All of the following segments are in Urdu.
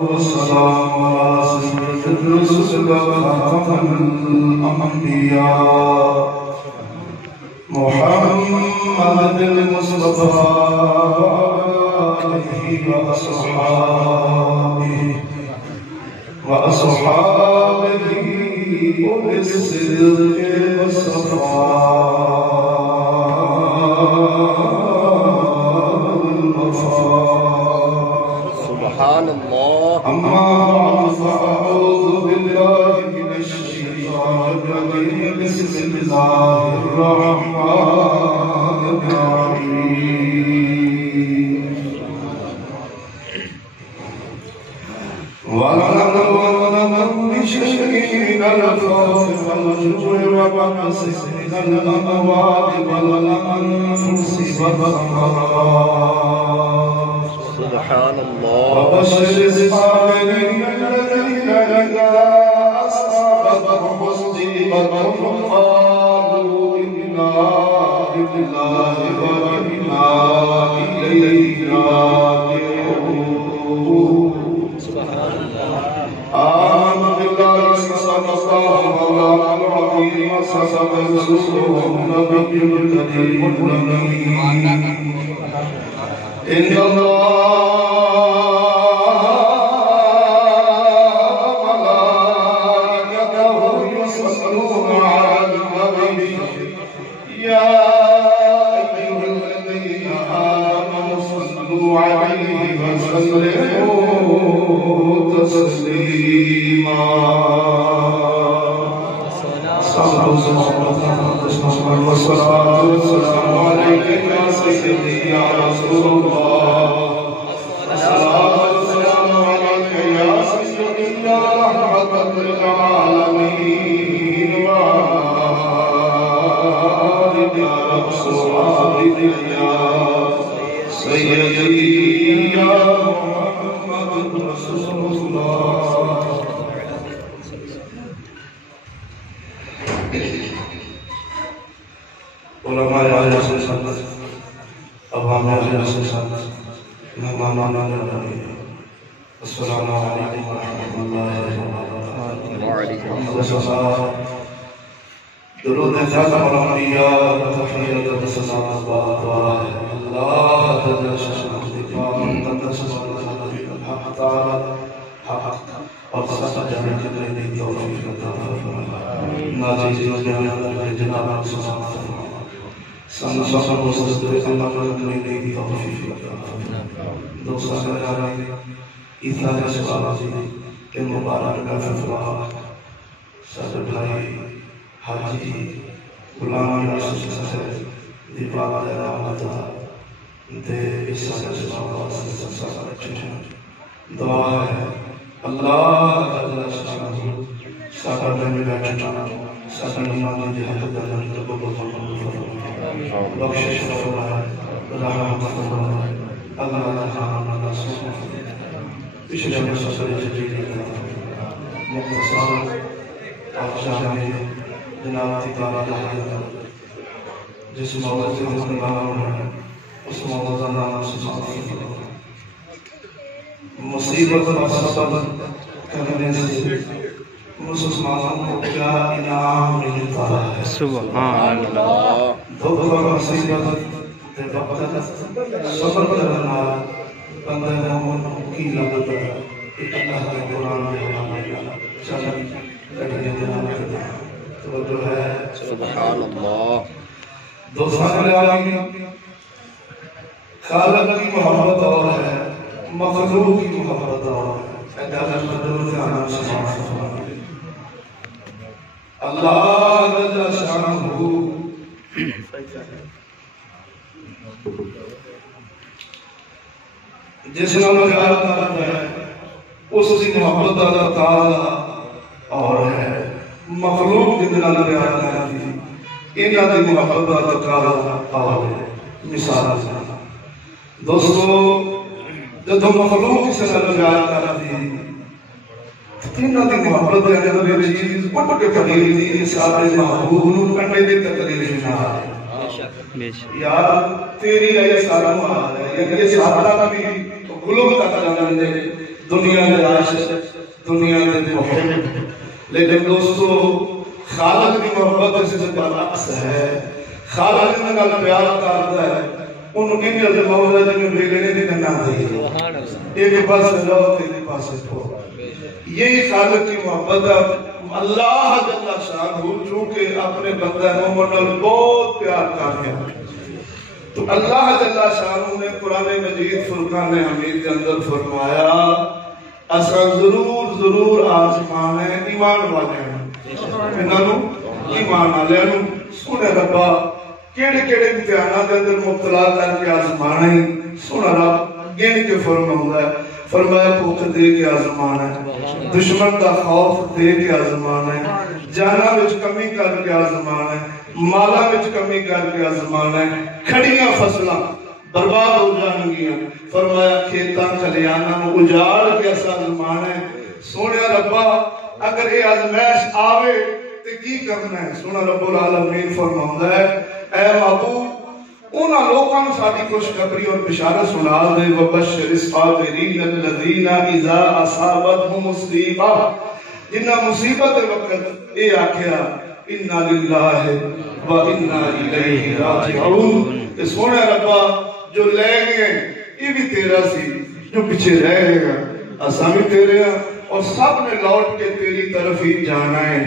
والسلام على سيد الرسل وخاتم الأنبياء محمد المصطفى عليه وأصحابه أولي الصدق والصفاء والوفاء. سبحان الله. أما بعد فأعوذ بالله من الشيطان الرجيم. بسم الله الرحمن الرحيم. ولنبلونكم بشيء من الخوف والجوع ونقص من الأموال والأنفس والثمرات. سبحان الله. وبشر الصابرين الذين إذا أصابتهم مصيبة قالوا إنا لله وإنا إليه راجعون. آمنوا بالله وصدق الله مولانا العظيم وصدق رسوله النبي الكريم الأمين. إن الله وملائكته يصلون على النبي يا أيها الذين آمنوا صلوا عليه وسلموا تسليما. والصلاة والسلام عليك يا سيدي يا رسول الله. الصلاة والسلام عليك يا سيدي يا رحمة للعالمين وآلك يا رسول يا سيدي يا محمد رسول الله. علماء اہل سنت، عوام اہل سنت، مہمان السلام علیکم ورحمۃ اللہ وبرکاتہ. درود زیادہ الانبیاء تحیت السلام دعا ہے اللہ جل شانہ مقدس الحق تعالی حق اور سچا جاننے کے لیے توفیق عطا فرمائے. ناجی جناب رسول اللہ سنسان و سستے اللہ کرنے کی توفیق عطا فرمائے. دوستان گرامی، اطلاع سوال کے مبارک کا فیصلہ صدر بھائی حاجی غلام رسول صاحب دیپال رحمتہ دے اس سے دعا ہے اللہ جل شانہ ساتھ میں بیٹھنا ساتھ ایمان کی حد درجہ کو بخشش فرمائے رحمت فرمائے. اللہ تعالی رسول پچھلے مسلسل جدید مختصر اور جامع جناب تعالی جس موضوع سے ہم بات ہے اس موضوع کا نام مصیبت کا سبب کرنے سے مسلمانوں کو کیا انعام ملتا ہے. سبحان اللہ. دکھ اور مصیبت کے وقت صبر کرنا بندہ مومن کی لگت ہے. اللہ کے قرآن میں چلن کٹنے دینا تو جو ہے سبحان اللہ. دوستان گرامی، خالق کی محبت اور ہے، مخلوق کی محبت اور ہے. اللہ جل شانہ جس نے پیار کرتا ہے اس کی محبت اللہ تعالی اور ہے. مخلوق جتنا پیار کرتی انہاں دی محبت اللہ تعالی اور ہے. مثال دوستو جب مخلوق سے پیار کرتی انہاں دی محبت ہے میری چیز پٹ کے پڑی دی سارے محبوب کنڈے دی تکلیف نہ یار تیری ہے سارا مال ہے یہ سارا بھی گلوب تک جانے دنیا کے عاشق، دنیا کے محب، لیکن دوستو خالق کی محبت اس سے برعکس ہے۔ خالق نے نال پیار کرتا ہے انہوں نے جلد مولا جنہوں بیلنے بھی نہ دے، ایک پاس لو ایک پاس پھو۔ یہی خالق کی محبت ہے۔ اللہ جل شانہ چونکہ اپنے بندہ مومن نال بہت پیار کر گیا، تو اللہ جل شانہ نے قرآن مجید فرقان حمید کے اندر فرمایا اساں ضرور ضرور آزمان ہے ایمان والے ہیں، انہوں ایمان والے ہیں سونے ربا کیڑے کیڑے امتحانات کے اندر مبتلا کر کے آزمان ہے، سونا رب گن کے فرمایا بھوک دے کے آزمان ہے، دشمن کا خوف دے کے آزمان ہے، جانا وچ کمی کر کے آزمان ہے، مالا وچ کمی کر کے آزمان ہے، کھڑیاں فصلاں برباد ہو جانگیاں، فرمایا کھیتاں کھلیانا اجاڑ کے آزمان ہے۔ سونے ربا اگر یہ آزمائش آوے تو کی کرنا ہے؟ سونا رب العالمین فرماؤں ہے اے محبوب انہاں لوگوں نے ساری خوشخبری اور بشارت سنا دے وبشر الصابرین الذین اذا اصابتهم مصیبہ، جنہاں مصیبت وقت اے آکھیا انا للہ و انا الیہ راجعون، کہ سونے ربا جو لے گئے یہ بھی تیرا سی، جو پیچھے رہ گئے اساں بھی تیرے ہیں اور سب نے لوٹ کے تیری طرف ہی جانا ہے۔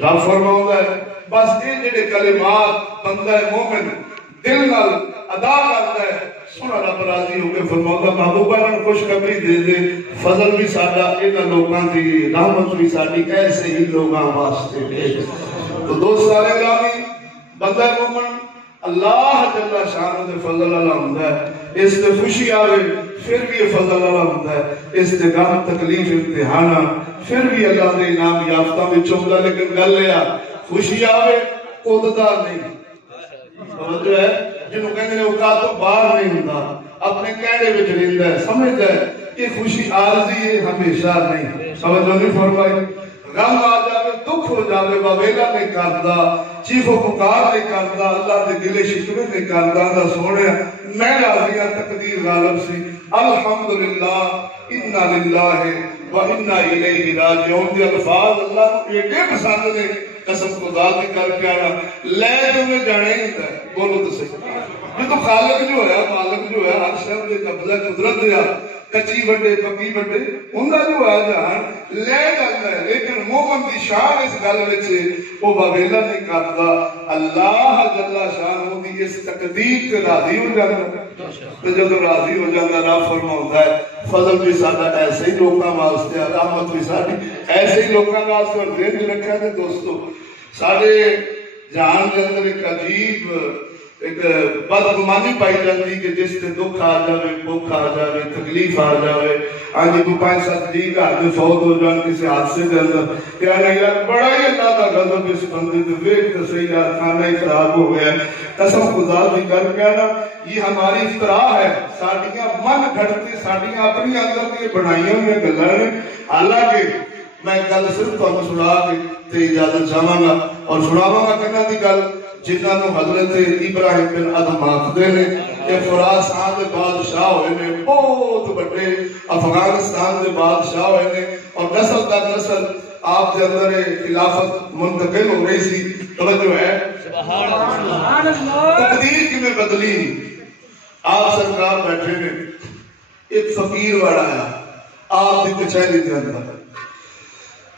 رب فرماؤں ہے بس یہ جڑے کلمات بندہ مومن دل نال ادا کرتا ہے سونا رب راضی ہو کے فرماؤں گا محبوبہ نے خوشخبری دے دے فضل بھی ساڈا انہاں لوگاں دی، رحمت بھی ساڈی ایسے ہی لوگاں واسطے دے۔ تو دوستان گرامی بندہ مومن اللہ جل شانہ دے فضل اللہ ہوندہ ہے، اس سے خوشی آوے پھر بھی یہ فضل اللہ ہوندہ ہے، اس سے غم تکلیف امتحانہ پھر بھی اللہ دے انعام یافتہ میں چونگا، لیکن گل لیا خوشی آوے قددار نہیں سمجھو ہے جنہوں کہنے اوقات تو باہر نہیں ہوندہ اپنے کہنے میں چلیندہ ہے، سمجھ ہے کہ خوشی عارضی ہے ہمیشہ نہیں، سمجھو نہیں فرمائی غم آ جاوے دکھ ہو جاوے واویلا نہیں کرتا، چیخ و پکار نہیں کرتا، اللہ دے گلے شکوے نہیں کرتا، دا سوڑے میں راضیاں تقدیر غالب سی الحمدللہ انا للہ و انا الیہ راجعون دی الفاظ اللہ ایڈے پسند نے قسم خدا کی کر کے آنا لے تمہیں جانے ہی ہے بولو تو صحیح یہ تو خالق جو ہے مالک جو ہے ہر شہر دے قبضہ قدرت دیا کچی بڑے پکی بڑے انہا جو ہے جہاں لے جاتا ہے، لیکن مومن دی شان اس گل وچے وہ باویلا نہیں کرتا، اللہ جل شانہ دی اس تقدیر کے راضی ہو جاتا ہے، تو جب راضی ہو جاتا رب فرماتا ہے فضل بھی ساڈا ایسے ہی لوگاں واسطے، رحمت بھی ساڈی ایسے ہی لوگاں واسطے۔ اور ذہن رکھا ہے دوستو ساڈے جہان کے اندر ایک عجیب ایک بدگمانی پائی جاتی کہ جس سے دکھ آ جاوے بھوک آ جاوے تکلیف آ جاوے آج کو 5-7 جی گھر میں فوت ہو جان کسی حادثے کے اندر کہنا یار بڑا ہی اللہ کا غضب اس بندے تو دیکھ تو صحیح یار کھانا ہی خراب ہو گیا، قسم خدا بھی کر کہنا یہ ہماری اختراع ہے، ساڈیاں من گھڑتی ساڈیاں اپنی اندر کی بنائیوں میں گلاں، حالانکہ میں گل صرف تو سنا کے اجازت چاہاں گا اور سناواں گا کہنا دی گل جنہاں کو حضرت ابراہیم بن ادم آخدے نے یہ خراسان دے بادشاہ ہوئے نے بہت بڑے افغانستان دے بادشاہ ہوئے نے اور نسل در نسل آپ کے اندر خلافت منتقل ہو رہی سی، توجہ ہے تقدیر کی میں بدلی آپ سرکار بیٹھے نے ایک فقیر واڑا آیا آپ دی کچہری کے اندر،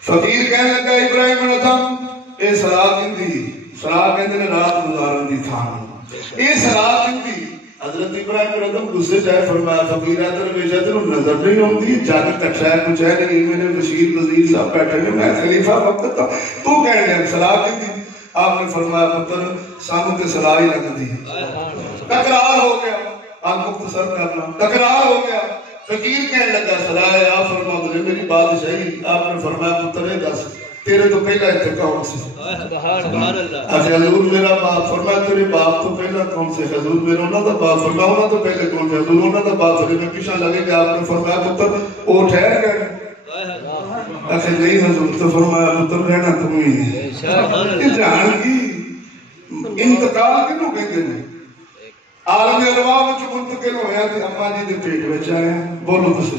فقیر کہنے لگا ابراہیم بن ادم اے سراغ اندی سراغ اندی نے رات گزارن دی تھا اے سراغ اندی حضرت ابراہیم بن ادم غصے چاہے فرمایا فقیر ادھر بیشہ تر نظر نہیں ہوندی جانے تک شاید کچھ ہے نہیں میں نے بشیر وزیر صاحب بیٹھے نے میں خلیفہ وقت تھا تو کہنے ہیں سراغ اندی آپ نے فرمایا پتر سامنے تے سرائی لگ دی تقرار ہو گیا آپ مختصر کرنا تقرار ہو گیا فقیر کہنے لگا سرائے آپ فرما دے میری بادشاہی آپ نے فرمایا پتر ہے دس تیرے تو پہلا ہے کون سی حضور میرا باپ فرمایا تیرے باپ تو پہلا کون سے حضور میرا انہوں دا باپ فرمایا انہوں تو پہلے کون سے حضور انہوں دا باپ فرمایا میں پیشہ لگے کہ آپ نے فرمایا پتر وہ ٹھہر گئے اچھا نہیں حضور تو فرمایا پتر رہنا تمہیں یہ جان کی انتقال کنوں کہتے ہیں عالم ارواح وچ منتقل ہویا تے اما جی دے پیٹ وچ آیا بولو تسی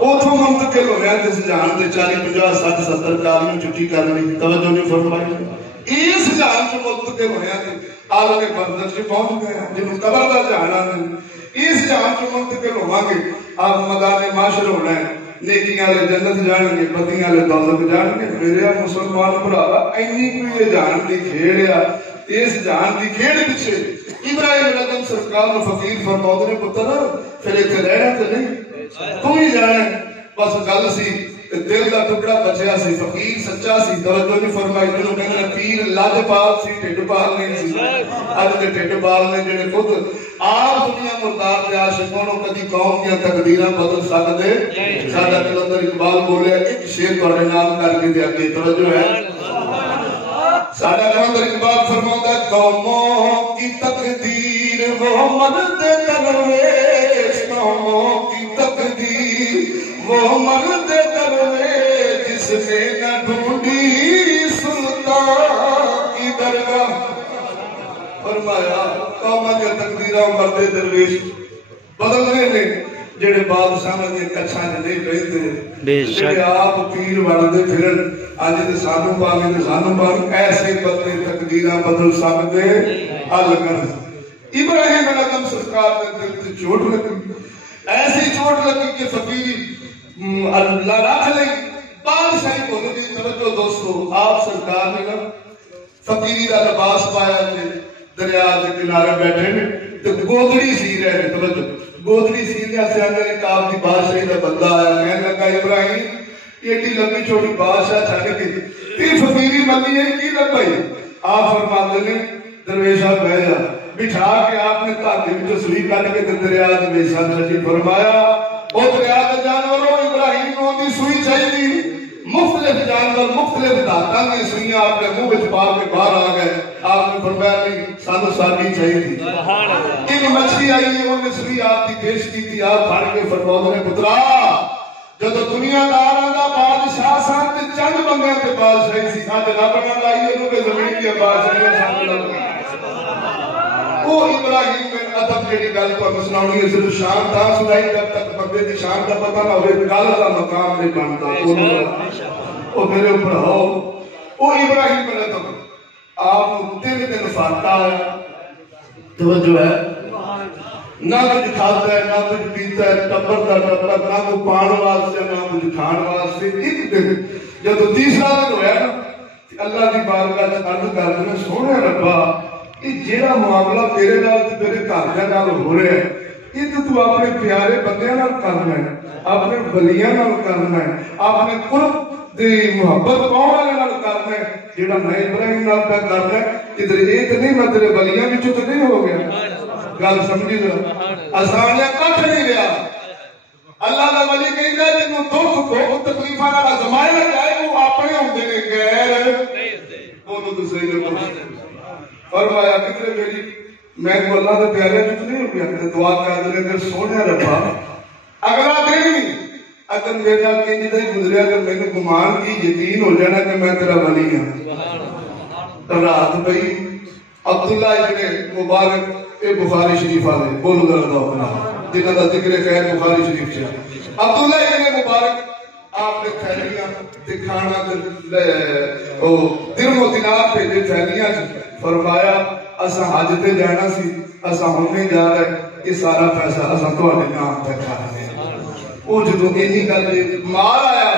اوتھوں منتقل ہویا تے جہان تے 40 50 60 70 کالیاں چھٹی کر لی توجہ نہیں فرمائی اس جہان چ منتقل ہویا تے عالم برزخ چ پہنچ گیا جنوں قبر دا جہان آندے اس جہان چ منتقل ہوواں گے آپ میدان محشر ہونا ہے نیکیاں والے جنت جان گے بدیاں والے دوزخ جان گے میرے مسلمان بھراوا اینی کوئی جہان دی کھیڑ ہے اس جہان دی کھیڑ پیچھے ابراہیم علیہ السلام سرکار نو فقیر فرماؤ نے پتر پھر ایتھے رہنا تے نہیں تو ہی جانا بس گل سی دل دا ٹکڑا بچیا سی فقیر سچا سی توجہ نہیں فرمائی جنوں کہندے پیر لج پال سی ٹھڈ پال نہیں سی اج دے ٹھڈ پال نے جڑے خود آپ دنیا مردار دے عاشقاں نو کدی قوم دیاں تقدیراں بدل سکدے ساڈا کلندر اقبال بولیا ایک شعر تواڈے نام کر کے تے اگے توجہ ہے ساڈا کلندر اقبال فرماتا ہے قوموں کی تقدیر وہ مرد درویش قوموں کی تقدیر وہ مرد درویش جس نے نہ ڈھونڈی سلطان کی درگاہ فرمایا قوموں کی تقدیرہ مرد درویش بدل رہے نے جڑے بادشاہ نے کچھاں نہیں پہندے جڑے آپ پیر بنتے پھرن اج تے سانو پاویں تے سانو پاویں ایسے بدلے تقدیراں بدل سکدے الگر ابراہیم علیہ السلام سرکار دے دل تے چوٹ لگی ایسی چوٹ لگی کہ فقیر اللہ رکھ لے بادشاہی بول گئی توجہ دوستو آپ سرکار نے نا فقیری دا لباس پایا تے دریا دے کنارے بیٹھے نے تے گودڑی سی رہے توجہ گودڑی سیدھا سے اندر ایک آپ کی بادشاہی دا بندہ آیا کہنے لگا ابراہیم یہ ٹی لمبی چھوٹی بادشاہ چھڑ کے تیر فقیری ملی ہے کی لمبائی آپ فرماتے نے درویشہ بھیجا بٹھا کے آپ نے تاکہ بھی تصویر کر کے دریا درویشہ چھڑی فرمایا او دریا دا جانوروں ابراہیم کو دی سوئی چاہیے مختلف جانور مختلف دھاتاں نے سوئیاں آپ نے منہ وچ پا کے باہر آ گئے آپ نے فرمایا نہیں سانو ساڈی چاہیے تھی ایک مچھلی آئی انہوں نے سوئی آپ کی پیش کی تھی آپ پھڑ کے فرماؤ نے پترا جب دنیا داراں دا بادشاہ سان تے چند بندیاں تے بادشاہی سی اج رب نے لائی انہوں نے زمین کی بادشاہی سان لگی وہ ابراہیم بن ادم جڑی گل تو سناونی ہے صرف شان تھا سنائی جب تک بندے دی شان دا پتہ نہ ہوئے گل دا مقام نہیں بنتا او میرے اوپر ہو او ابراہیم بن ادم آپ تین دن فاتحہ آیا توجہ ہے نہ کچھ کھاتا ہے نہ کچھ پیتا ہے ٹبر کا ٹبر نہ کوئی پان واسطے نہ کچھ کھان واسطے ایک دن جب تیسرا دن ہویا نا اللہ کی بارگاہ عرض کر دینا سونے ربا یہ جیڑا معاملہ میرے نال تے میرے گھر نال ہو رہا ہے یہ تو اپنے پیارے بندیاں نال کرنا ہے اپنے ولیاں نال کرنا ہے اپنے قرب دی محبت پاؤں والے نال کرنا ہے جیڑا میں ابراہیم نال پہ کرنا ہے ادھر یہ تو نہیں میں تیرے ولیاں وچوں تو نہیں ہو گیا گل سمجھی ذرا آسان ہے کٹ نہیں رہا اللہ دا ولی کہندا ہے جنوں دکھ تکلیفاں نال آزمایا جائے وہ اپنے ہوندے نے غیر بولو تو صحیح ہے فرمایا کتنے میری میں کو اللہ دے پیارے کچھ نہیں ہو گیا کہ دعا کر دے اگر سونے ربا اگلا دن اگر میرے نال کہیں نہیں گزرے اگر میں نے گمان کی یقین ہو جانا کہ میں تیرا ولی ہوں رات بھئی عبداللہ ابن مبارک اے بخاری شریف والے بولو ذرا دعا بنا جنہاں دا ذکر خیر بخاری شریف سے عبداللہ ابن مبارک آپ نے تھیلیاں دکھانا درم و دینار پہ دے تھیلیاں فرمایا اسا حج تے جانا سی اسا ہونے جا رہے یہ سارا پیسہ اسا تواڈے نام تے کھا رہے او جدوں اینی گل مال آیا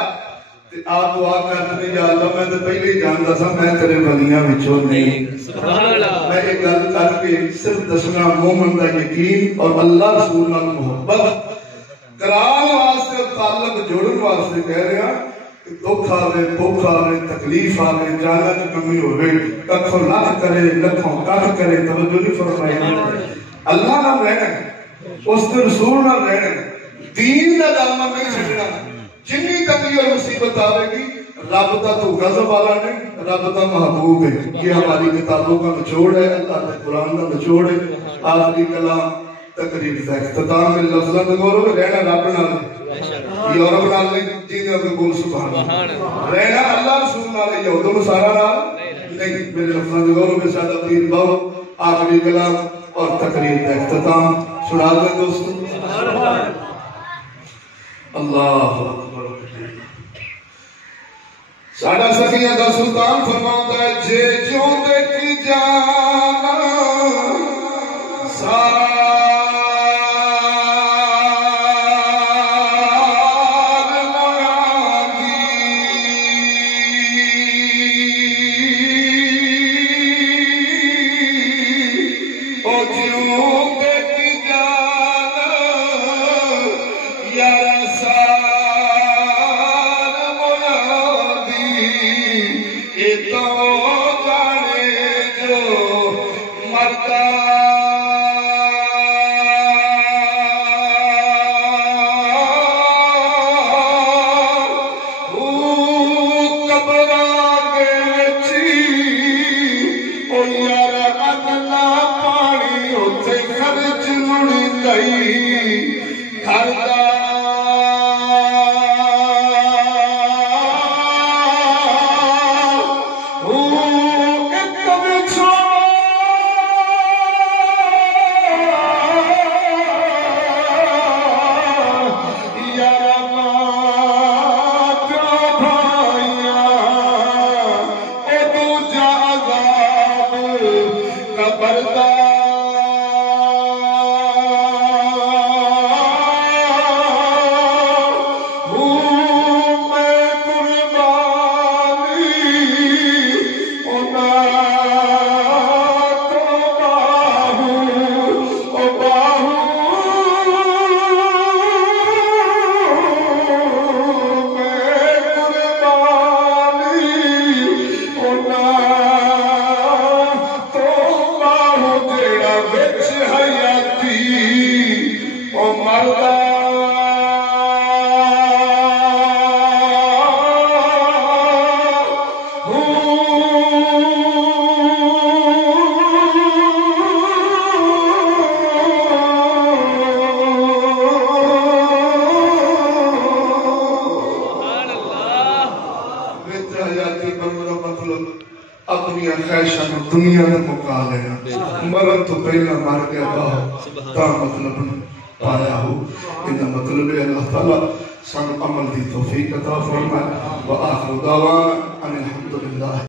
تے آپ دعا کرتے یا اللہ میں تے پہلے ہی جاندا سا میں تیرے ولیاں وچوں نہیں سبحان اللہ میں یہ گل کر کے صرف دسنا مومن دا یقین اور اللہ رسول نال محبت کران واسطے تعلق جوڑن واسطے کہہ رہا دکھ آوے بھوک آوے تکلیف آوے جانا کی کمی ہوئے ککھوں لاکھ کرے لکھوں ککھ کرے توجہ نہیں فرمائی اللہ نہ رہنا ہے اس کے رسول نہ رہنا ہے دین کا دامن نہیں چھڑنا جنی تنگی اور مصیبت آوے گی رب دا تو غضب والا نہیں رب دا محبوب ہے یہ ہماری کتابوں کا نچوڑ ہے اللہ کے قرآن کا نچوڑ ہے آخری کلام تقریر کا اختتام میں لفظہ دنگورو رہنا رب نال یورپ نال نہیں جینے اپنے بول سبحان رہنا اللہ رسول نال یہودوں سارا نال نہیں میرے لفظہ دنگورو کے ساتھ اپنی باؤ آخری کلام اور تقریر کا اختتام سنا دیں دوستو. اللہ اکبر. ساڈا سخیاں دا سلطان فرماؤندا ہے جے جوندے کی جانا سار مرادی او جوندے کی جانا یار سار مرادی اے تو جانے جو مردا اپنی خواہشاں دنیا نے مکا لینا مرن تو پہلا مار گیا تا مطلب پایا ہو. ان مطلب اللہ تعالیٰ سن عمل دی توفیق عطا فرمائے. وآخر دعوانا ان الحمدللہ.